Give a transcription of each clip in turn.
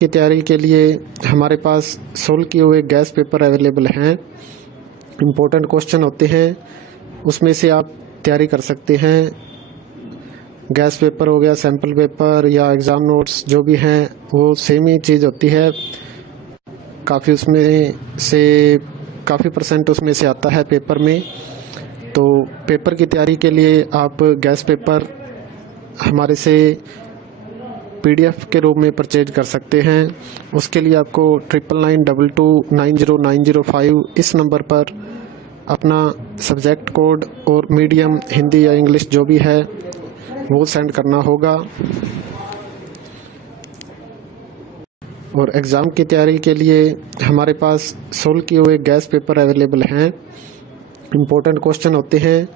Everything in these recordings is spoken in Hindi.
की तैयारी के लिए हमारे पास सोल्व किए हुए गैस पेपर अवेलेबल हैं। इम्पोर्टेंट क्वेश्चन होते हैं, उसमें से आप तैयारी कर सकते हैं। गैस पेपर हो गया, सैम्पल पेपर या एग्ज़ाम नोट्स जो भी हैं वो सेम ही चीज़ होती है। काफ़ी उसमें से काफ़ी परसेंट उसमें से आता है पेपर में। तो पेपर की तैयारी के लिए आप गैस पेपर हमारे से PDF के रूप में परचेज कर सकते हैं। उसके लिए आपको 9992290905 इस नंबर पर अपना सब्जेक्ट कोड और मीडियम हिंदी या इंग्लिश जो भी है वो सेंड करना होगा। और एग्ज़ाम की तैयारी के लिए हमारे पास सोल्व किए हुए गैस पेपर अवेलेबल हैं। इम्पोर्टेंट क्वेश्चन होते हैं,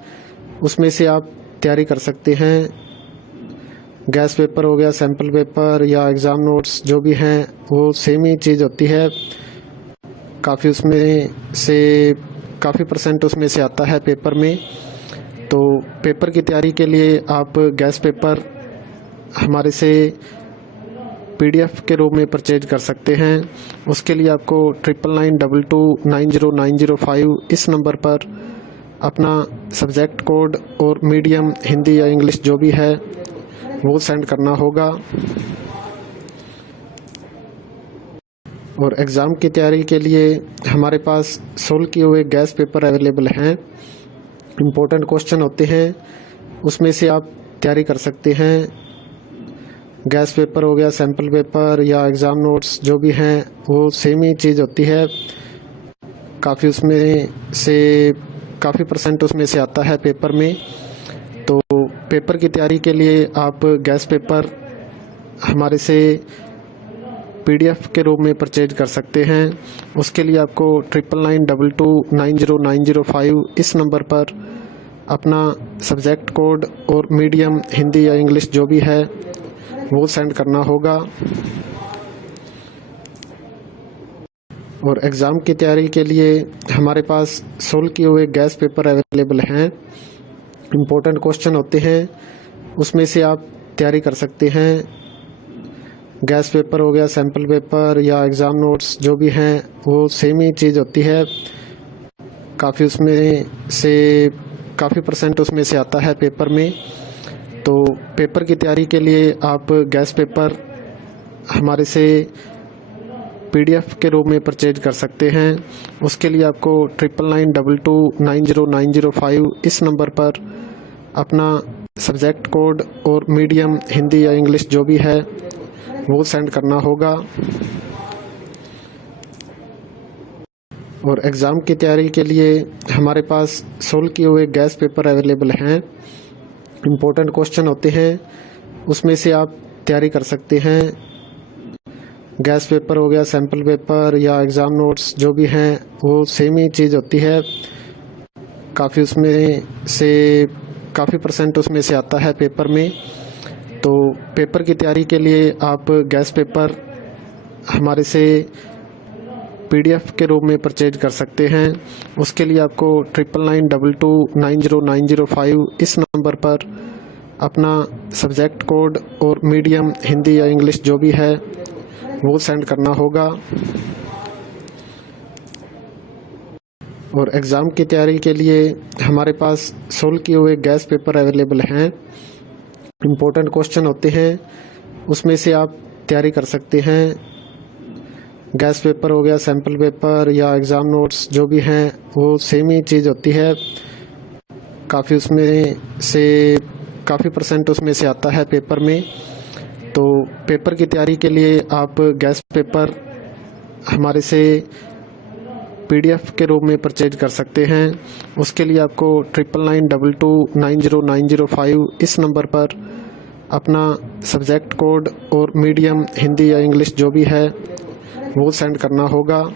उसमें से आप तैयारी कर सकते हैं। गैस पेपर हो गया, सैम्पल पेपर या एग्ज़ाम नोट्स जो भी हैं वो सेम ही चीज़ होती है। काफ़ी उसमें से काफ़ी परसेंट उसमें से आता है पेपर में। तो पेपर की तैयारी के लिए आप गैस पेपर हमारे से PDF के रूप में परचेज कर सकते हैं। उसके लिए आपको 9992290905 इस नंबर पर अपना सब्जेक्ट कोड और मीडियम हिंदी या इंग्लिश जो भी है वो सेंड करना होगा। और एग्ज़ाम की तैयारी के लिए हमारे पास सोल्व किए हुए गैस पेपर अवेलेबल हैं। इम्पोर्टेंट क्वेश्चन होते हैं, उसमें से आप तैयारी कर सकते हैं। गैस पेपर हो गया, सैम्पल पेपर या एग्ज़ाम नोट्स जो भी हैं वो सेम ही चीज़ होती है। काफ़ी उसमें से काफ़ी परसेंट उसमें से आता है पेपर में। तो पेपर की तैयारी के लिए आप गैस पेपर हमारे से PDF के रूप में परचेज कर सकते हैं। उसके लिए आपको 9992290905 इस नंबर पर अपना सब्जेक्ट कोड और मीडियम हिंदी या इंग्लिश जो भी है वो सेंड करना होगा। और एग्ज़ाम की तैयारी के लिए हमारे पास सोल्व किए हुए गैस पेपर अवेलेबल हैं। इम्पोर्टेंट क्वेश्चन होते हैं, उसमें से आप तैयारी कर सकते हैं। गैस पेपर हो गया, सैम्पल पेपर या एग्ज़ाम नोट्स जो भी हैं वो सेम ही चीज़ होती है। काफ़ी उसमें से काफ़ी परसेंट उसमें से आता है पेपर में। तो पेपर की तैयारी के लिए आप गैस पेपर हमारे से PDF के रूप में परचेज कर सकते हैं। उसके लिए आपको 9992290905 इस नंबर पर अपना सब्जेक्ट कोड और मीडियम हिंदी या इंग्लिश जो भी है वो सेंड करना होगा। और एग्ज़ाम की तैयारी के लिए हमारे पास सोल्व किए हुए गैस पेपर अवेलेबल हैं। इम्पोर्टेंट क्वेश्चन होते हैं, उसमें से आप तैयारी कर सकते हैं। गैस पेपर हो गया, सैम्पल पेपर या एग्ज़ाम नोट्स जो भी हैं वो सेम ही चीज़ होती है। काफ़ी उसमें से काफ़ी परसेंट उसमें से आता है पेपर में। तो पेपर की तैयारी के लिए आप गैस पेपर हमारे से PDF के रूप में परचेज कर सकते हैं। उसके लिए आपको 9992290905 इस नंबर पर अपना सब्जेक्ट कोड और मीडियम हिंदी या इंग्लिश जो भी है वो सेंड करना होगा। और एग्ज़ाम की तैयारी के लिए हमारे पास सोल्व किए हुए गैस पेपर अवेलेबल हैं। इम्पोर्टेंट क्वेश्चन होते हैं, उसमें से आप तैयारी कर सकते हैं। गैस पेपर हो गया, सैम्पल पेपर या एग्ज़ाम नोट्स जो भी हैं वो सेम ही चीज़ होती है। काफ़ी उसमें से काफ़ी परसेंट उसमें से आता है पेपर में। तो पेपर की तैयारी के लिए आप गैस पेपर हमारे से PDF के रूप में परचेज कर सकते हैं। उसके लिए आपको 9992290905 इस नंबर पर अपना सब्जेक्ट कोड और मीडियम हिंदी या इंग्लिश जो भी है वो सेंड करना होगा।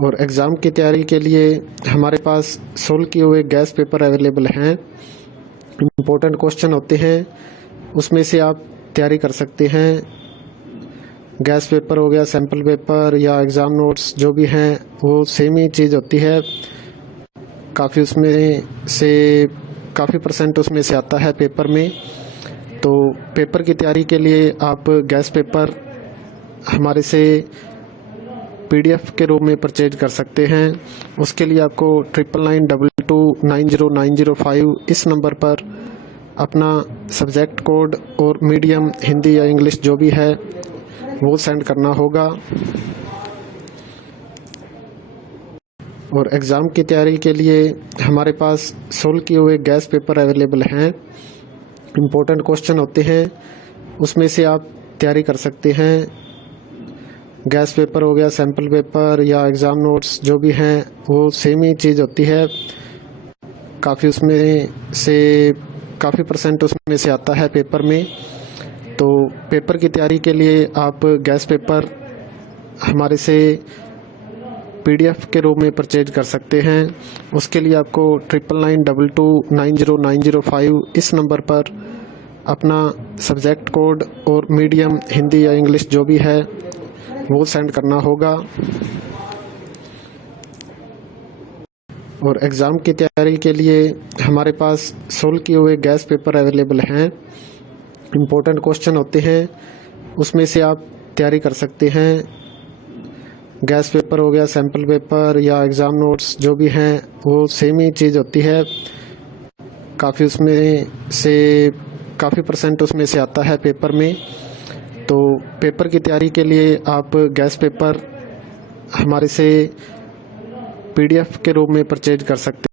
और एग्ज़ाम की तैयारी के लिए हमारे पास सोल्व किए हुए गैस पेपर अवेलेबल हैं। इम्पोर्टेंट क्वेश्चन होते हैं, उसमें से आप तैयारी कर सकते हैं। गैस पेपर हो गया, सैम्पल पेपर या एग्ज़ाम नोट्स जो भी हैं वो सेम ही चीज़ होती है। काफ़ी उसमें से काफ़ी परसेंट उसमें से आता है पेपर में। तो पेपर की तैयारी के लिए आप गैस पेपर हमारे से PDF के रूप में परचेज कर सकते हैं। उसके लिए आपको 9992290905 इस नंबर पर अपना सब्जेक्ट कोड और मीडियम हिंदी या इंग्लिश जो भी है वो सेंड करना होगा। और एग्ज़ाम की तैयारी के लिए हमारे पास सोल्व किए हुए गैस पेपर अवेलेबल हैं। इम्पोर्टेंट क्वेश्चन होते हैं, उसमें से आप तैयारी कर सकते हैं। गैस पेपर हो गया, सैम्पल पेपर या एग्ज़ाम नोट्स जो भी हैं वो सेम ही चीज़ होती है। काफ़ी परसेंट उसमें से आता है पेपर में। तो पेपर की तैयारी के लिए आप गैस पेपर हमारे से PDF के रूप में परचेज कर सकते हैं। उसके लिए आपको 9992290905 इस नंबर पर अपना सब्जेक्ट कोड और मीडियम हिंदी या इंग्लिश जो भी है वो सेंड करना होगा। और एग्ज़ाम की तैयारी के लिए हमारे पास सोल्व किए हुए गैस पेपर अवेलेबल हैं। इम्पोर्टेंट क्वेश्चन होते हैं, उसमें से आप तैयारी कर सकते हैं। गैस पेपर हो गया, सैम्पल पेपर या एग्ज़ाम नोट्स जो भी हैं वो सेम ही चीज़ होती है। काफ़ी परसेंट उसमें से आता है पेपर में। तो पेपर की तैयारी के लिए आप गैस पेपर हमारे से PDF के रूप में परचेज कर सकते